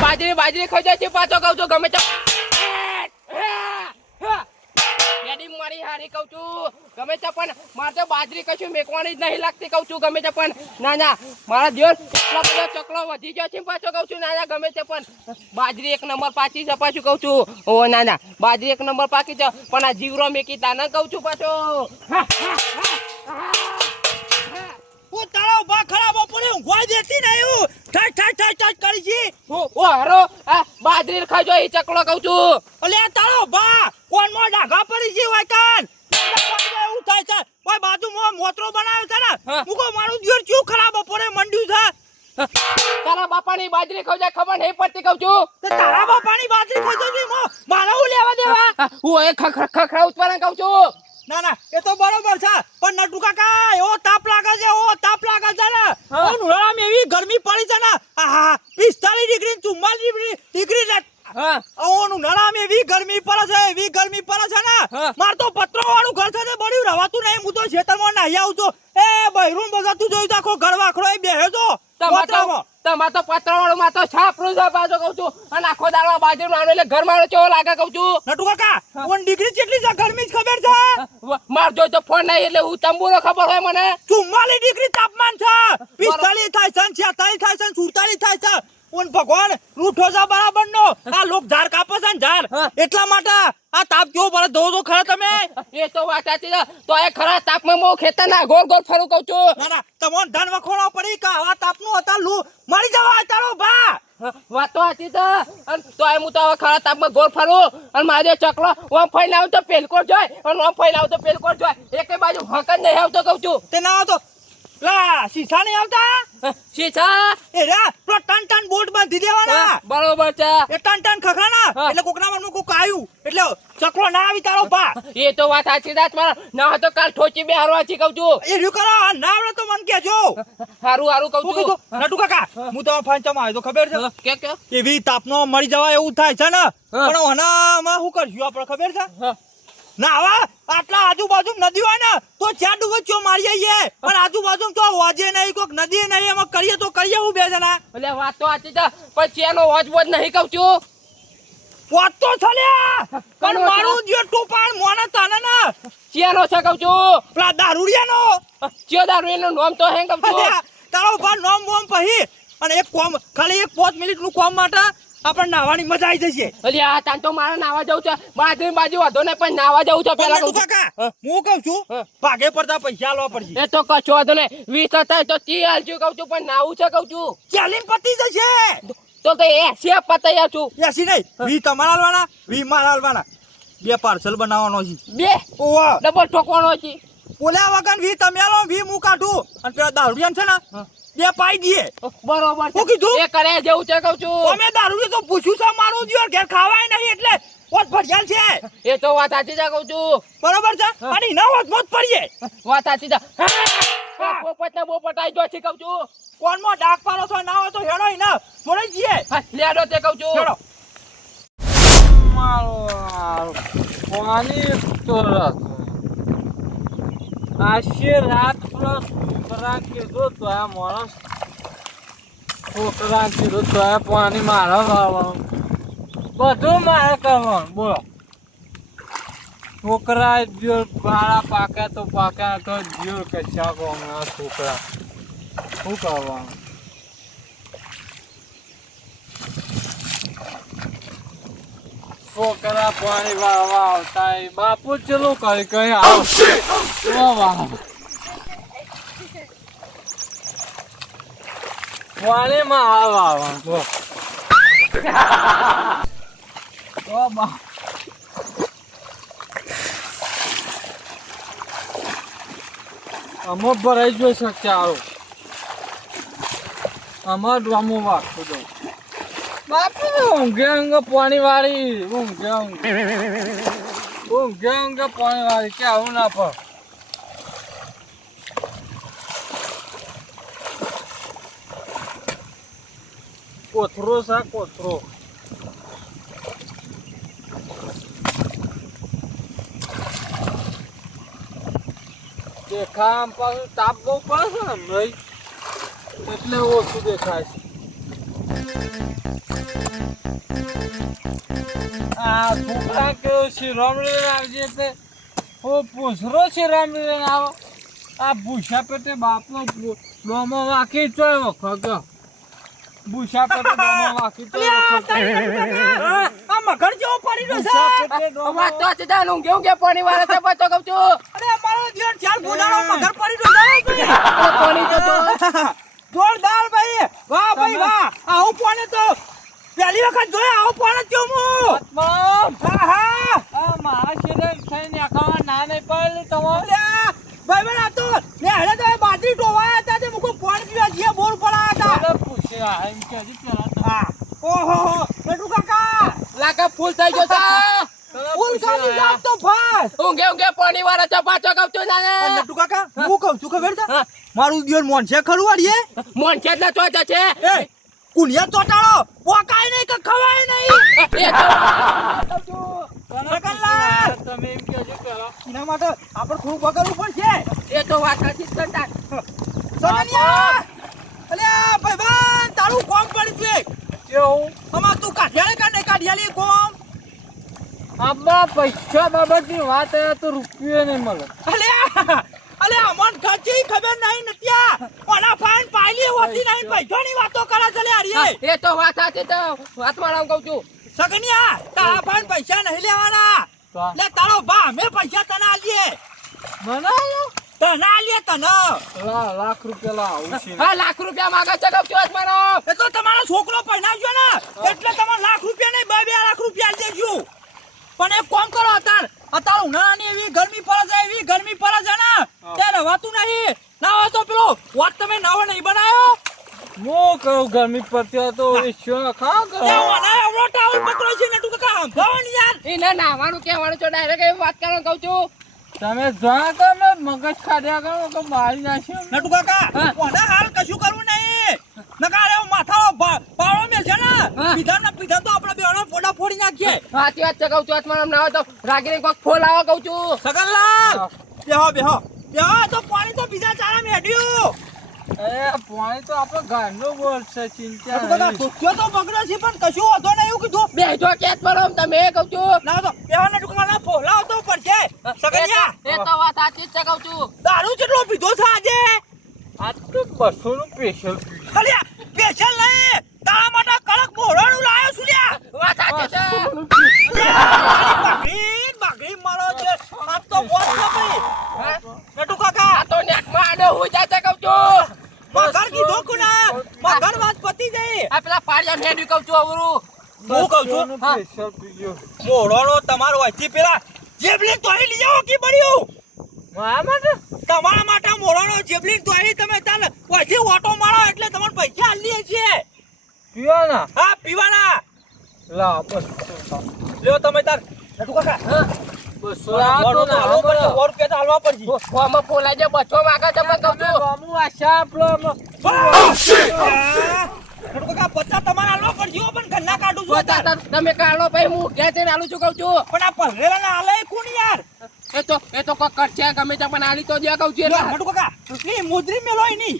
બાજરી બાજરી ખાઈ છે પાછો કહું છું ગમે તે હારી કહું છું. ગમે તે પણ મારે તો બાજરી કશું મેકવાની જ નહીં લાગતી કહું છું ગમે તે પણ. ના ના મારા દિવસ એટલો બધો ચકલો વધી ગયો છે પાછો કહું છું ના ના ગમે તે પણ. બાજરી એક નંબર પાકી છે પાછું કહું છું. ઓ ના ના બાજરી એક નંબર પાકી છે પણ આ જીવરો મેકી તાને કહું છું પાછો. હું તારા ઊભા ખરા બપોરે ઊંઘવાય દેતી નહીં હું. ઠાઠ ઠાઠ ઠાઠ ઠાઠ કરી છી. ઓ ઓ હારો આ બાજરી ખાજો એ ચકલો કહું છું. અલે તારો બા કોણ મો ડાઘા પડી છે એવું થાય છે. ઓય બાજુમાં મોતરો બનાવ્યો છે ને હું. કહું મારું દિયર ચૂ ખરાબ બપોરે મંડ્યું છે. તારા બાપાની બાજરી જાય ખબર નહીં પડતી કહું છું. તારા બાપાની બાજરી ખાઈ છું મારા હું લેવા દેવા? હું એ ખખરા ઉત્પાદન કહું છું. ના ના એ તો બરોબર છે પણ નટુ કાકા એવો તાપ લાગે છે એવો તાપ લાગે છે ને. ઉનાળામાં એવી ગરમી પડી છે ને આહા પિસ્તાલીસ ડિગ્રી ચુમ્માલીસ ડિગ્રી ડિગ્રી ઓનું નળામાં એવી ગરમી પડે છે એવી ગરમી પડે છે ને. માર તો પત્રો વાળું ઘર છે ને બળ્યું રવાતું નહીં હું તો ખેતરમાં નાહી આવું છું એ બહેરું બધા તું જોઈ તો આખો ઘર વાખડો એ બેહે છો તમાર તો તમાર તો પતરાવાળું માં તો છાપરું છે પાછો કઉ છું. અને આખો દાડો બાજુ મારો એટલે ઘર મારો કેવો લાગે કઉ છું? નટુ કાકા ઓન ડિગ્રી કેટલી છે ગરમી જ ખબર છે. માર જોઈ તો ફોન નહીં એટલે હું તંબુરો ખબર હોય મને. ચુમ્માલી ડિગ્રી તાપમાન છે. પિસ્તાલીસ થાય છે છેતાલીસ થાય છે સુડતાલીસ થાય છે. ઓન ભગવાન રૂઠો છે બરાબર નો? આ લોક ઝાડ કાપે છે ને ઝાડ. એટલા માટે આ તાપ કેવો પડે ધો દો ખરા તમે? એ તો વાત સાચી છે. તો એ ખરા તાપમાં હું ખેતર ના ગોળ ગોળ ફરું કઉ છું. ના ના તમને ધન વખોડો પડી કે આવા તાપનું હતા લુ મરી જવા તારો ભા. વાત તો સાચી અને તો એ હું તો ખરા તાપમાં ગોળ ફરું. અને મારે ચકલો, ઓમ ફૈલાવું તો પેલકોટ જોય. અને ઓમ ફૈલાવું તો પેલકોટ જોય. એકે બાજુ હક જ નહીં આવતો કહું છું. તે ના તો લા શીશા નહીં આવતા? શીશા? એ રા પેલો ટન ટન બોટ બાંધી દેવાના. બરોબર છે. એ ટન ટન ખખડાના. એટલે કોકના મનમાં કોક આવ્યું એટલે ચકલો ના આવી તારો ભા એ તો વાત સાચી છે મારા ના તો કાલ ઠોચી બે હારવા છી કહું છું. એ રહ્યું કરો ના આવડે તો મને કહેજો. હારું હારું કહું છું. નટુ કાકા હું તો ફાંચામાં આવ્યો તો ખબર છે? કે કે એવી તાપનો મરી જવા એવું થાય છે ને. પણ હું શું કરશું આપણે ખબર છે? હા. ના આવા આટલા આજુબાજુ નદી હોય ને તો ચાર ડૂબો ચો મારી જઈએ પણ આજુબાજુ તો વાજે નહીં કોક નદી નહીં એમાં કરીએ તો કરીએ હું બે જણા. એટલે વાત તો સાચી તા પણ ચેનો વોચ વોચ નહીં કહું છું? વાત તો છલ્યા પણ મારું જે ટોપાણ મોને તને ના ચેનો છે કહું છું? પેલા દારૂડિયાનો. ચિયો દારૂ એનું નામ તો હે કહું છું તારો ભા નોમ બોમ પહી અને એક કોમ ખાલી એક પાંચ મિનિટનું કોમ માટે આપણે નાવાની મજા આવી જશે. આ તાન તો મારે નાવા જવું છે. બાજુ બાજુ વાંધો ને પણ નાવા જવું છે પેલા કાકા હું. કઉ છું. ભાગે પડતા પૈસા લો પડશે. એ તો કશો વાંધો ને વીસ હતા તો તી હાલશું કઉ છું પણ નાવું છે કઉ છું. ચાલીને પતી જશે. તો તો એસી પતાઈ છું. એસી નહીં. વી તમારા હાલવાના વી મારા હાલવાના બે પાર્સલ બનાવવાનો છે. બે? ઓવા ડબલ ઠોકવાનો છે. બોલ્યા વગર વી તમે લો વી હું કાઢું. અને પેલા દારૂડિયાન છે ને. બે પાઈ દઈએ બરોબર હું કીધું? એ કરે જેવું છે કહું છું. અમે દારૂ તો પૂછ્યું છે મારું દિયો ઘેર ખાવાય નહીં એટલે ઓત ભરિયાલ છે. એ તો વાત સાચી છે કહું છું. બરોબર છે? અને ના ઓત મોત પડીએ. વાત સાચી છે. પોપટ ને પોપટ આઈ જો છે કહું છું. કોનમાં ડાક પાડો છો ના હોય તો હેડો ઈ ના જોડે જઈએ લેડો તે કહું છું. હેડો. પાણી તો આશી રાત પ્લસ છોકરા કીધું તો આ માણસ. છોકરા કીધું તો પાણી મારે વાવવાનું બધું મારે કરવાનું બોલો. છોકરા જો બાળા પાક્યા તો પાક્યા તો જીવ કશા કોમના છોકરા. શું કરવાનું છોકરા પાણી વાવા આવતા બાપુ, ચલો કઈ કઈ આવશે. વાહ પાણીમાં આવા આવવાનું બા. અમો ભરાઈ જોઈ શકશે આવું અમાર ડ્રામો વાગતો દો બાપુ ઊંઘે ઊંઘે પાણી વાળી ઊંઘે. ઊંઘે ઊંઘે ઊંઘે પાણી વાળી કે આવું ના પણ કોથરો છે, કોથરો. દેખાય આમ પાછું, તાપ બહુ પડે છે ને હમણાં એટલે ઓછું દેખાય છે. આ છોકરા કેવું છે રામડી આવજે એટલે ઓ પૂછરો છે રામડી લઈને આવો. આ ભૂસા પેટે બાપનો ડોમો વાકી ચોય વખત ભૂસા પેટે ડોમો વાકી ચોય આ મગર જેવો પડી રહ્યો છે. તો પાણી વાળે છે કહું છું. અરે મારો જીવન ચાર ગુનાનો મગર પડી રહ્યો છે. પાણી તો. જોરદાર ભાઈ. વાહ ભાઈ વાહ. આવું પાણી તો પહેલી વખત જોયા આવું પાણી જો હું. હા હા મારા થઈને આખા ના નહીં પડેલી તમારે. ભાઈ બન આ તો મેં હેડે તો બાજરી ટોવાયા હતા તે મુકો પાણી પીવા જે બોર પડા હતા. પૂછ્યા એમ કે હજી પેલા તો. હા. ઓહો બેટુ કાકા. લાકા ફૂલ થઈ ગયો તા ફૂલ ખાલી. જાત તો ફાસ ઊંઘે ઊંઘે પાણી વાળા ચપા કહું છું નાને. કાકા હું કહું છું ખબર છે? મારું દિયોર મોન છે ખરું વાડીએ મોન છે એટલે ચોચા છે એ કુનિયા ચોટાડો પોકાય નહીં કે ખવાય નહીં તો! તમે એમ કહો છો પેલા એના માટે આપણે થોડું બગડવું પડશે એ તો વાત. સકનિયા અલ્યા ભાઈ બન તારું કોમ પડી છે કેવું અમાર તું કાઢિયાલે કે નહીં કાઢિયાલે કોમ આમાં પૈસા બાબતની વાત આવે તો રૂપિયો નહીં મળે અલ્યા અલ્યા અમન ખર્ચી ખબર નહીં નત્યા ઓલા ફાઈન પાઈલી હોતી નહીં પૈસાની વાતો કરે છે લે એ તો વાત સાચી તો વાત મારા કહું છું. સગનિયા તારા ફાઈન પૈસા નહીં લેવાના. લે તારો બા મે પૈસા તને આલીએ તને આલીએ તને. લાખ રૂપિયા લાવું હા લાખ રૂપિયા માંગે છે કહું છું આત્માનો એ તો તમારો છોકરો પરણાવજો ને. એટલે તમારે લાખ રૂપિયા નહીં બે બે લાખ રૂપિયા આલી દેજો. પણ એક કોમ કરો અતાર અતાર ઉનાળાની એવી ગરમી પડે છે એવી ગરમી પડે છે ને. તે રવાતું નહીં. ના હોય તો પેલો વાત તમે નવો નહીં બનાવ્યો? હું કહું ગરમી પડતી હોય તો શું ખા કરો? ટાવલ પકડો છે નટુ કાકા સંભાળો ને યાર એને નાવાનું કહેવાનું છે ડાયરેક્ટ એવી વાત કરવાનું કહું છું. તમે જોયા કરો ને મગજ ખાધ્યા કરો તો મારી નાખ્યો. નટુ કાકા કોને હાલ કશું કરવું નહીં? નકારે માથા પાવડો મેલ છે ને. પીધા ને પીધા તો આપણે બેણો પોડા ફોડી નાખીએ. સાચી વાત છે કહું છું આત્માનો ના હોય તો રાગીને કોક ફોલ આવો કહું છું. સગનલાલ! બેહો બેહો. બેહો તો પાણી તો બીજા ચારા મેડ્યું પાણી તો આપણો ઘરનો બોલ છે ચિંતા નટુ કાકા તો બગડે છે પણ કશું વાંધો નહીં એવું કીધું. બે જો કેત મારો તમે કહું છું. ના તો બેહો નટુ કાકા તો પડશે સગનિયા. એ તો વાત સાચી છે કહું છું. દારૂ પીધો છે આજે. આ તો બસો નું સ્પેશિયલ અલ્યા પેશલ નહીં. તારા માટે કડક મોરણું લાયો છું લ્યા. વાત સાચી છે. બાગડી મારો છે. આ તો બોલ છે ભાઈ. હા? નટુ કાકા આ તો નેટમાં આડો હું જાતે કહું છું મગર કીધો કુના મગર વાત ગઈ આ પેલા પાડિયા મેંડ્યું કહું છું અવરું. હું કહું છું હા. સ્પેશિયલ પીજો મોરણો તમારો અહીંથી પેલા જેબલી તોડી લઈ આવો કી પડ્યું તમારા માટે મોરણો જેબલી તોડી તમે ઓટો મારો એટલે તમારે પૈસા આલીએ છીએ પીવાના? હા પીવાના. લા બસ લ્યો તમે તાર. નટુ કાકા. બસો હાલવો પડશે સો રૂપિયા તો હાલવા પડશે ફોમાં ફોલાઈ જાય બસો વાગે તમે કહું છું. આશા આપણો કાકા પચાસ તમારે પડશે હો, પણ ઘરના કાઢું છું અત્યારે. તમે કાઢો ભાઈ હું ઘેર જઈને આલુ કહું છું. પણ આ પલરેલા ના આલે કોણ યાર? એ તો એ તો કોઈ કરશે ગમે તે પણ આલી તો દે કહું છું એટલે કાકા ની મુદ્રી મેલો એની.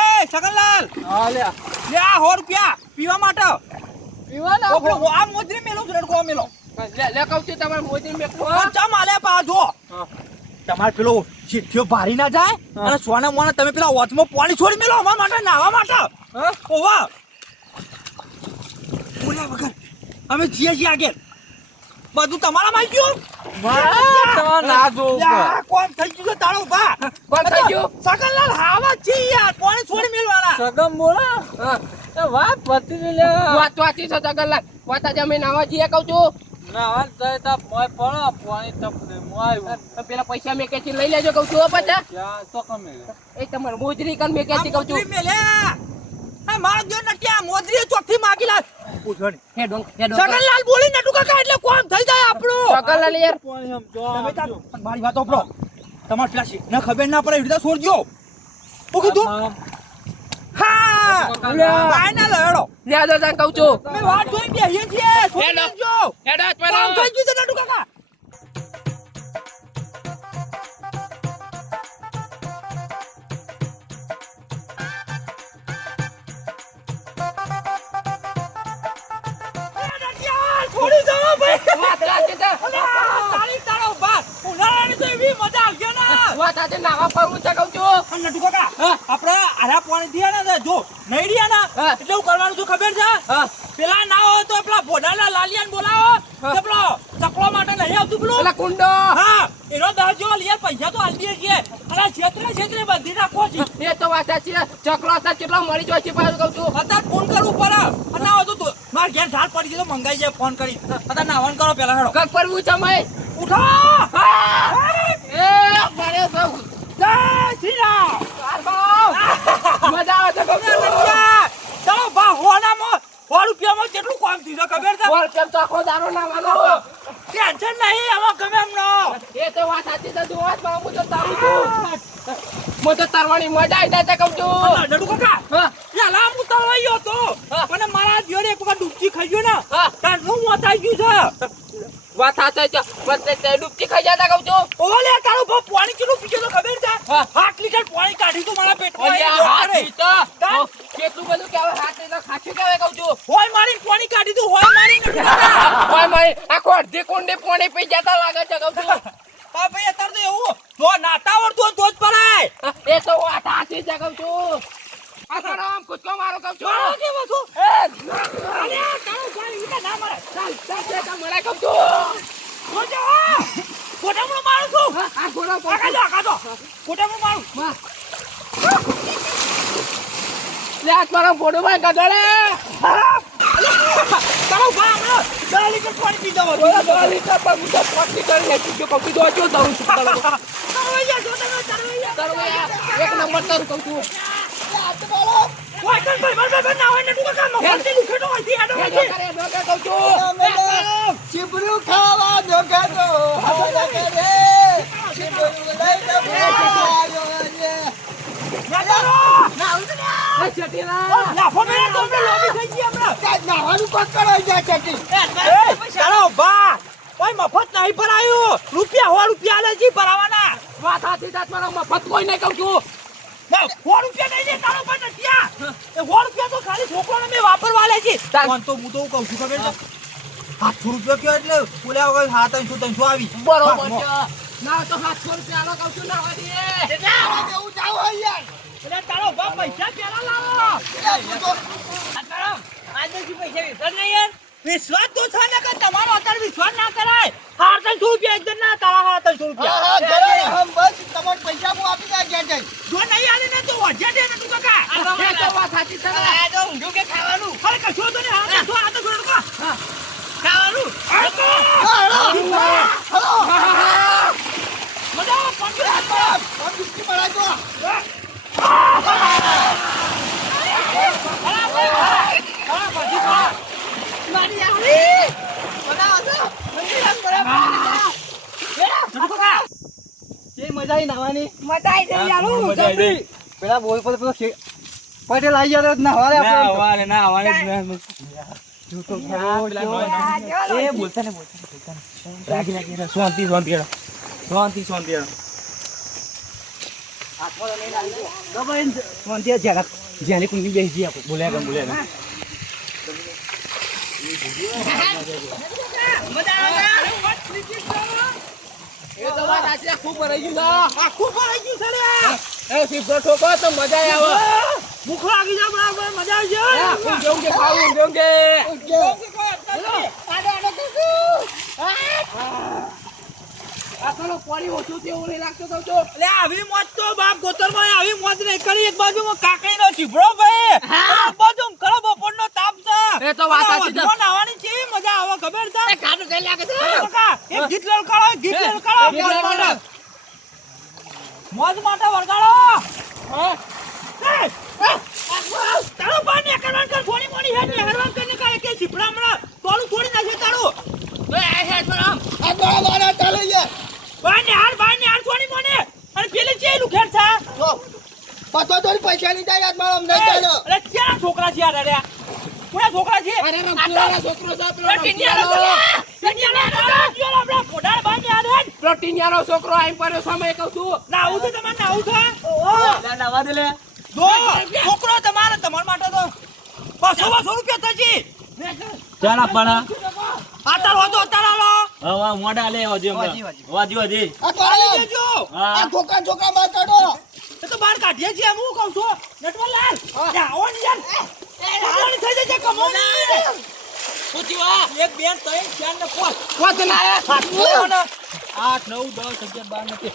એ સગનલાલ. હાલ્યા લે. આ સો રૂપિયા પીવા માટે. પીવા ના ઓપડો આ મુદ્રી મેલો છું નટુ મેલો. લે લે કહું છું તમારે મોદી મેલો ચમ આલે પાજો તમારે પેલો ચિઠ્ઠીઓ ભારી ના જાય? અને સોના મોના તમે પેલા વોચમાં પાણી છોડી મેલો અમારા માટે નાવા માટે? હા? ઓવા. બોલ્યા વગર અમે જીએ છીએ આગળ. બધું તમારા માં ગયું? ના જોવું કોણ થઈ ગયું તારો ભા કોણ થઈ ગયું? સકનલાલ હાવા છે યાર. પાણી છોડી મેલવાના સગમ બોલા. વાત પતી લે વાત તો છે જગન્નાથ વાત આજે અમે નાવા કહું છું. ના વાત તા મોય પડો પાણી તપલે મો પેલા પૈસા મેં કેથી લઈ લેજો કહું છું પાછા. તો કમે. એ તમારે મોજરી કન મેં કેથી કહું છું. મેલ્યા આ મારા જો નટિયા મોદરી ચોકથી માગી લાવ પૂછવાની હે ડોંગ હે ડોંગ સકનલાલ બોલી નટુ કાકા એટલે કોમ થઈ જાય આપણું. જગન્નાથ યાર. તમે તાર મારી વાત ઓપરો તમારે પેલા શેઠને ખબર ના પડે રીતે છોડજો શું કીધું? હા અલ્યા. ભાઈ ના? લડો લે દો તને કહું છું. તમે વાત જોઈ બેહીએ છીએ. છોડી હેડો. હાથ કામ થઈ ગયું નટુ કાકા. વાત સાચી છે. અલ્યા, તારી તારો ઉનાળાની તો એવી મજા આવશે ને. વાત સાચી, નાવા ફરવું છે કહું છું. નટુ કાકા આપણે આરા પાણી થયા ને જો નહીં ને એટલે હું કરવાનું છું ખબર છે? પેલા ના હોય તો પેલા ભોડાના લાલિયાને બોલાવો. તો પેલો ચકલો માટે નહીં આવતું પેલું? કુંડો. હા એનો દસ જેવો લઈએ પૈસા તો આલી દઈએ છીએ. અને આ છેતરે છેતરે બાંધી રાખો છે. એ તો વાત છે. ચકલો કેટલો મળી જાય છે પાછું કહું છું અત્યારે ફોન કરવું પડે અને ના હોય તો ઘેર ઝાડ પડી ગયો મંગાઈ જાય ફોન કરી. અત્યારે નાવન કરો પેલા હેડો. કક પરવું છે મય ઉઠો! એ મારે તો જય શ્રી રામ મજા આવે છે ચાલો બા હોનામાં સો રૂપિયામાં કેટલું કામ થયું ખબર છે? બોલ કેમ તો આખો દારૂ નાવાનો ટેન્શન નહીં આમાં ગમે એમ નો એ તો વાત સાચી તો તું વાતમાં હું તો તારું છું. હું તો તારવાની મજા આવી જાય કહું છું. ડડુ કાકા. હું તળવાઈ ગયો તો હા. અને મારા જોડે એક વખત ડૂબકી ખાઈ ગયો ને? તાર હું મોત આવી ગયું છે? વાત છે તે- ડૂબકી ખાઈ જતા કહું છું. ઓલે તારો બાપ પાણી કેટલું પીજો તો ખબર છે? હા. આઠ લીટર પાણી કાઢી તો મારા પેટમાં ઓલે હાથી તો કેટલું બધું કહેવાય? હાથ તો ખાચું કહું છું. હોય મારી પાણી કાઢી દઉં હોય મારી નથી મારી આખો અડધી કુંડી પાણી પી જતા લાગે છે કહું છું હા ભાઈ અત્યારે તો એવું જો નાતા આવડતું હોય તો જ પડાય એ તો વાત સાચી છે કહું છું આ કરો આમ કૂદકો મારો કહું છું મારો કેવો છું? એ, અલ્યા, તારો ભાઈ ઈને ના મારે. ચાલ, ચાલ, ચાલ, ચાલ, મને કહું છું હા. ગોડામણું મારું છું. આ- છું. જા, આગળ જા. ગોડામણું મારું. લે, આ મારો ફોટો ભાઈ. હા. અલ્યા, તારો ભાઈ હમણાં દસ લીટર પાણી પી જવો. બોલો, બોલો, લીટર પર હું તો પોટલી કરીને નાખી ગયો. છું, જો, જો, છું તારો. તરવૈયા. તારો એક નંબર તારું કહું છું ઓય, કર, ભાઈ, ભાઈ, ભાઈ, ના હોય ને તું મફતથી દુખેતો હોય છે, આડો હોય છે. હેડો કરે, હેડો કરે કહું છું ચીબરું ખાવા ધોકા તો હવા કરે ચીબરું લઈને આવ્યો છે ના કરો. એ ચટીલા. લાફો મેળે તો અમને લોબી થઈ ગઈ. ત્યાં નાવાનું કોક કરાઈ જાય એ, ચાલો, બા. ઓય, મફત નહીં ભરાયું રૂપિયા સો રૂપિયા લેજી ભરાવાના વાત હાથી હાથ મફત કોઈ નહીં કહું છું ના, સો રૂપિયા નહીં દે તારો પણ નથી એ સો રૂપિયા તો ખાલી છોકરાને મેં વાપરવા લે છે. તો હું તો કહું છું ખબર છે? રૂપિયા કયો એટલે? બોલ્યા વગર હા ત્રણસો ત્રણસો આવી. બરોબર ના તો સાતસો રૂપિયા આલો કહું છું ના હોય એવું જાવ હોય યાર. એટલે તારો બાપ પૈસા પેલા લાવો. આજે પૈસા નહીં યાર. વિશ્વાસ તો છે ને કે તમારો અત્યારે વિશ્વાસ ના કરાય. હાર ત્રણસો રૂપિયા એકદમ ના તારા હા ત્રણસો રૂપિયા હા ઘરે હમ બસ તમારે પૈસા હું આપી દે ઘેર જઈ જો નહીં આલે ને તો વજ્યા દે ને તું કાકા એ તો વાત સાચી છે ને. આ તો ઊંધું કે ખાવાનું? અરે કશો તો નહીં. હા તો આ તો છોડ કો. ખાવાનું? આ તો? મજા આવી હમ બિસ્કી બનાવી પેલા બોલ પર પેલો પટેલ આવી ગયા તો એ બોલતા ને બોલતા શાંતિ આ ઝાડા- ઝાડી શાંતિ શાંતિ જઈએ શાંતિ શાંતિ કરે, બોલ્યા કરે. એ તો વાત સાચી ખૂબ ભરાઈ ગયું છે. આખું ભરાઈ ગયું છે રે એ સીધો ઠોકો તો મજા આવે. ભૂખ લાગી જાય બરાબર મજા આવી જાય ખાવું, લાગતું કહું છું. એટલે આવી મોજ તો બાપ ગોતરમાં આવી મોજ નહીં કરી એક બાજુમાં કાકડીનો ચીભડો ભાઈ એક બાજુ કરો બપોરનો તાપ છે એ તો વાત સાચી છે. વચમાં નાહવાની કેવી મજા આવે ખબર છે એ કાઢું કઈ લાગે છે? કાકા, એક ગીત લલકારો ગીત લલકારો ગીત મોજ લલકારો. માટે. મોજ માટે વળગાડો હા? એ, એ, તારો બા ને કરવાનું કર થોડી મોડી હેડ ને હેડવાનું કરીને કાંઈ કે ચીભડા હમણાં તોલું થોડી નાખે તારું એ, એ, એ, થોડો આમ. આ મારા મારા ચાલે યાર બા ને હાર બા ને હાર થોડી મોને અને પેલી છે લુખેડ છે જો પતો તો પૈસા નહીં જાય યાર મારા નહીં ચાલ્યો અરે ક્યાં છોકરા છે યાર અરે કોઈ રમતુલાના છોકરા છે અરે રમતુલાના છોકરો છે પેલો એ ટીનિયાનો રમતુલાનો. છોકરો. ટીનિયાનો છોકરો. જો આપણા ફોટાને બાંધી આલે ને. પેલો ટીનિયાનો છોકરો આઈ પડ્યો સામે કહું છું નાવું છે તમારે નાવું છે લે. છોકરો તમારે તમાર માટે તો બસો બસો રૂપિયા થશે. ચાલ આપવાના. આતાર હોતો આતાર આલો. હવા મોડા લે હોજી. વાજી વાજી. આલી દેજો. હા. છોકરા છોકરા બાર કાઢો. એ તો બહાર કાઢીએ છીએ હું કહું છું. નટવરલાલ જા, ઓન યાર. એ છોકરાની થઈ જશે કમોની. એક બેન ત્રણ ચાર ને પાંચ. વાત ના. આઠ નવ દસ અગિયાર બાર નથી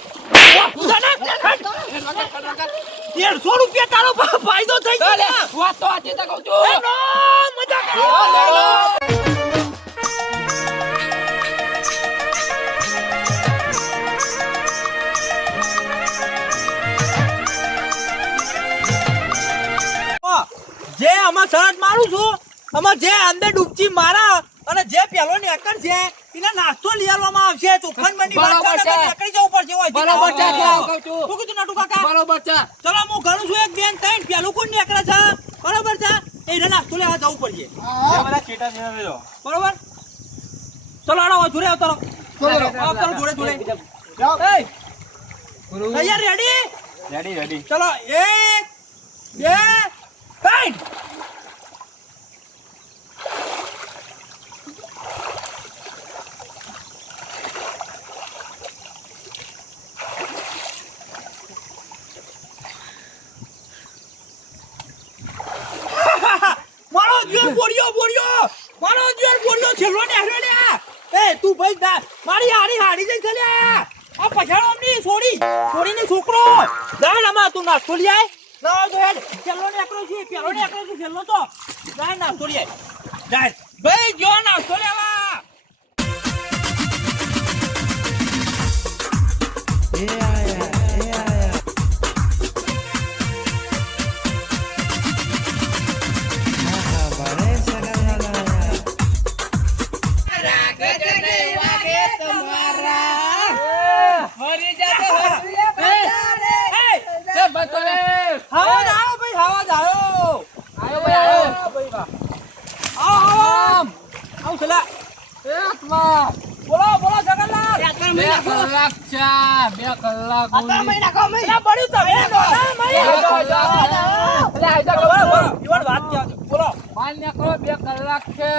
તેરસો રૂપિયા તારો ફાયદો થઈ ગયો વાત તો આજે તક કહું છું. મજા કરો. જે આમાં શરત મારું છું આમાં જે અંદર ડૂબચી મારા અને જે પેલો નેકર છે એને નાસ્તો લઈ આવવામાં આવશે. તોફાન બની બરાબર છે. નીકળી જવું પડશે. હોય બરાબર છે. શું કીધું નાટુ કાકા બરાબર છે. ચલો હું ઘણું છું એક બેન ત્રણ પેલું કોણ નીકળે છે? બરાબર છે? એને નાસ્તો લેવા જવું પડશે. બરોબર? ચલો આડો જોડે આવતો ચલો. જોડે જોડે. એય, તૈયાર રેડી રેડી રેડી ચલો એક બે ત્રણ મારો જીવન બોલ્યો બોલ્યો મારો જીવન બોલ્યો છેલ્લો ને હરે ને એ તું ભાઈ દા મારી હારી હારી જઈ ચલે આ પછાડો અમની છોડી છોડીને છોકરો! જાય આમાં તું ના લઈ આય. ના, તો હેડ પેલો ને એકલો છે પેલો ને એકલો છે પેલો તો. જાય ના લઈ આય. જાય. ભાઈ જો ના લેવા કલાક છે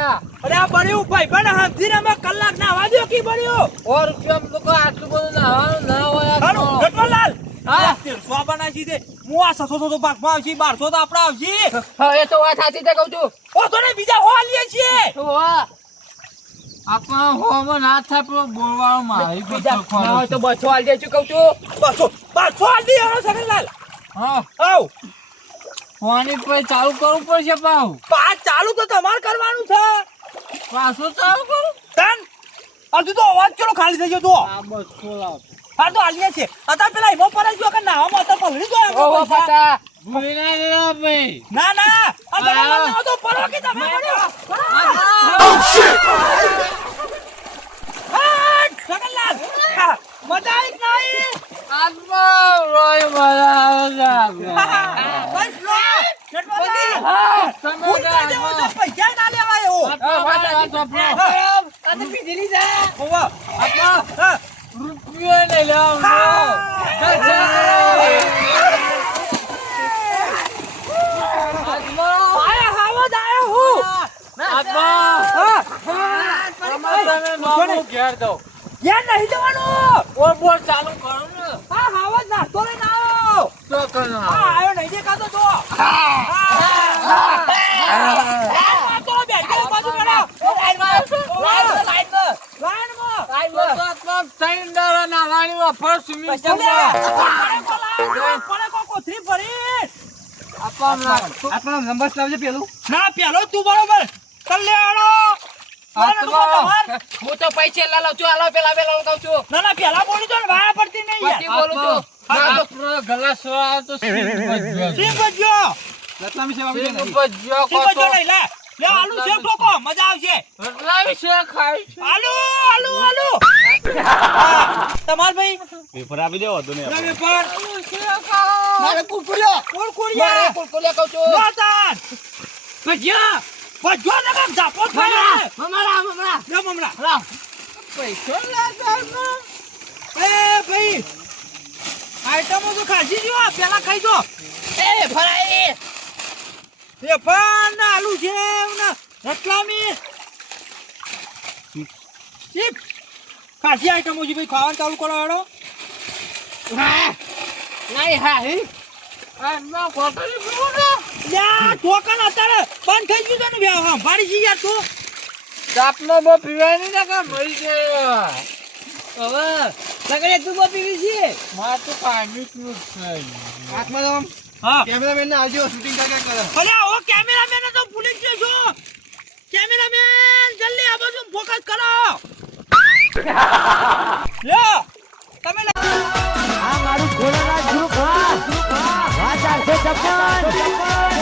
અરે આ બળ્યું ભાઈ પણ હાથથી અમે કલાક ના આવા દો કી બળ્યું સો રૂપિયા લોકો આટલું બધું નાવાનું ના હોય હાલો. ગટવાલાલ હા. હું આ સસો સસો ભાગમાં આવશે બારસો તો આપડા આવશે. હા, એ તો વાત સાચી છે કહું છું. ઓ તો ને બીજા હો લઈએ છીએ. આપણા હોમાં ના થાય પેલો બોલવાનો મારી બીજા બધો ના હોય ખોરો તો બસો આલી દેજો કહું છું. બસો બારસો આલ દી સગનલાલ હા. આવ. પછી ચાલુ કરવું પડશે પાછું પા ચાલુ તો તમારે કરવાનું છે. પાછું ચાલુ કરું? તન હજુ તો અવાજ ચલો ખાલી થઈ ગયો તો આ બસો લાવ. હા તો આલીએ છે અત્યારે પેલા ઈમો પર જ કે અત્યારે પલળી ગયો એમ ઓહો પૈસા. પાટા ભૂલી ના લેવા ભાઈ. ના ના. અતા તો પડો કે તમે પડ્યો? હા, જગન્નાથ મજા આવી નહીં? આત્મા રોય મારા આવે બસ લો રૂપિયો નહીં લેવા ઘેર યાર નહીં જવાનું. બોલ બોલ ચાલુ કરો ને. હા, હા નાસ્તો લઈને આવો. તો હા, આયો નહીં દેખાતો. લાઈનમાં તો તું બરોબર હું તો પૈસે લાવ છું આલો પેલા પેલા છું ના પેલા બોલું છું ને વાયા પડતી નહીં. બોલું છું આપણો ગલાસ તો સિંહ લે. લે આલુ સેવ ઠોકો મજા આવશે. એટલા વિશે ખાય આલુ આલુ આલુ. તમાર ભાઈ? પેપર આપી દેવો તો ને ના મારે કુરકુરિયા. કુરકુરિયા. મારે કહું છું. ને થાય મમરા મમરા મમરા. પૈસો એ ભાઈ આઈટમો તો ખાસી જો પેલા ખાઈ જો. એ ફરાઈ. એ પણ આલુ છે ને રતલામી. ચીપ. ખાસી આઈટમો છે ભાઈ ખાવાનું ચાલુ કરો હેડો. હા. નહીં હા હી. એમના કોટરી પીવું યા ટોકન અત્યારે બંધ થઈ ગયું છે ને વ્યાહ હા ભારી છે યાર તું. તાપનો બો પીવાની ને મરી જાય હવે લગડે તું બો પીવી છે. માર તો પાણી પીવું છે. આખમાં આમ હા. કેમેરામેન ને આવજો શૂટિંગ કરે કરે. અરે ઓ કેમેરામેન તો ભૂલી ગયો છો કેમેરામેન જલ્દી આ બાજુ ફોકસ કરો. લ્યો તમે આ મારું ખોલા ગુરુ ખા ગુરુ ખા 456